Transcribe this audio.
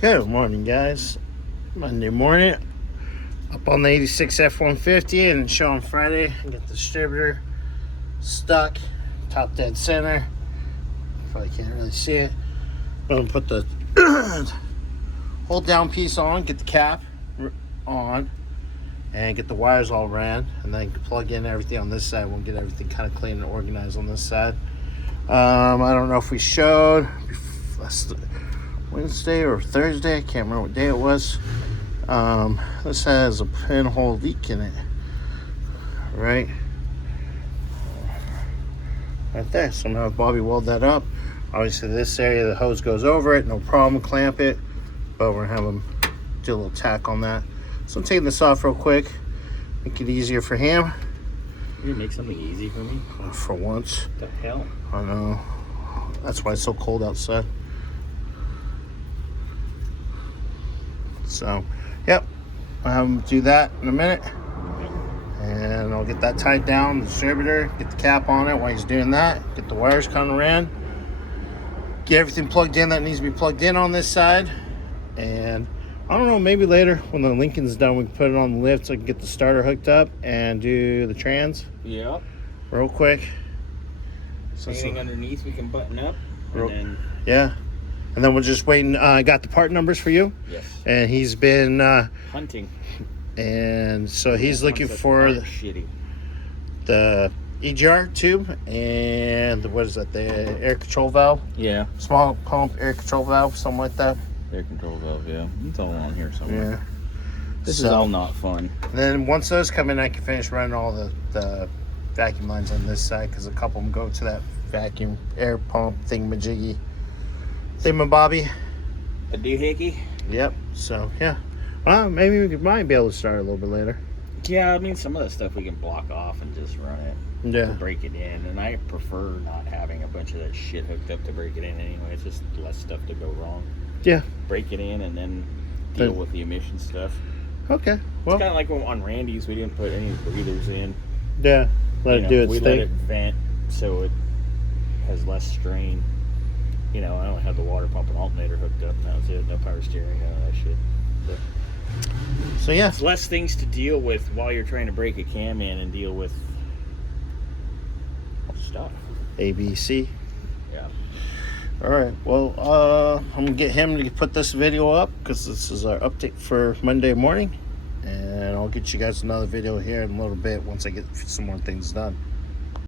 Good morning, guys. Monday morning, up on the 86 F150 and show on Friday. I got the distributor stuck, top dead center. Probably can't really see it. I'm gonna put the hold down piece on, get the cap on, and get the wires all ran, and then plug in everything on this side. We'll get everything kind of clean and organized on this side. I don't know if we showed Wednesday or Thursday, I can't remember what day it was. This has a pinhole leak in it, right there. So I'm gonna have Bobby weld that up. Obviously this area, the hose goes over it, no problem, clamp it, but we're gonna have him do a little tack on that. So I'm taking this off real quick, make it easier for him. You gonna make something easy for me? For once. What the hell? I know, that's why it's so cold outside. So, yep, I'll have him do that in a minute. And I'll get that tied down, the distributor, get the cap on it while he's doing that, get the wires kind of ran, get everything plugged in that needs to be plugged in on this side. And I don't know, maybe later when the Lincoln's done, we can put it on the lift so I can get the starter hooked up and do the trans. Yeah. Real quick. So anything underneath we can button up. And then... Yeah. And then we're just waiting. I got the part numbers for you. Yes. And he's been hunting. And so he's looking for the EGR tube and what is that? The air control valve. Yeah. Small pump air control valve, something like that. Air control valve. Yeah. It's all on here somewhere. Yeah. This is all not fun. Then once those come in, I can finish running all the vacuum lines on this side because a couple of them go to that vacuum air pump thingamajiggy. Bobby. A doohickey? Yep. So, yeah. Well, maybe we might be able to start a little bit later. Yeah, I mean, some of the stuff we can block off and just run it. Yeah. To break it in. And I prefer not having a bunch of that shit hooked up to break it in anyway. It's just less stuff to go wrong. Yeah. Break it in and then deal with the emission stuff. Okay. Well, it's kind of like when on Randy's, we didn't put any breathers in. Yeah. Let it do its thing. thing. We let it vent so it has less strain. You know, I only had the water pump and alternator hooked up, and that was it. No power steering, none of that shit. So yeah, it's less things to deal with while you're trying to break a cam in and deal with stuff. ABC. Yeah. All right. Well, I'm gonna get him to put this video up because this is our update for Monday morning, and I'll get you guys another video here in a little bit once I get some more things done.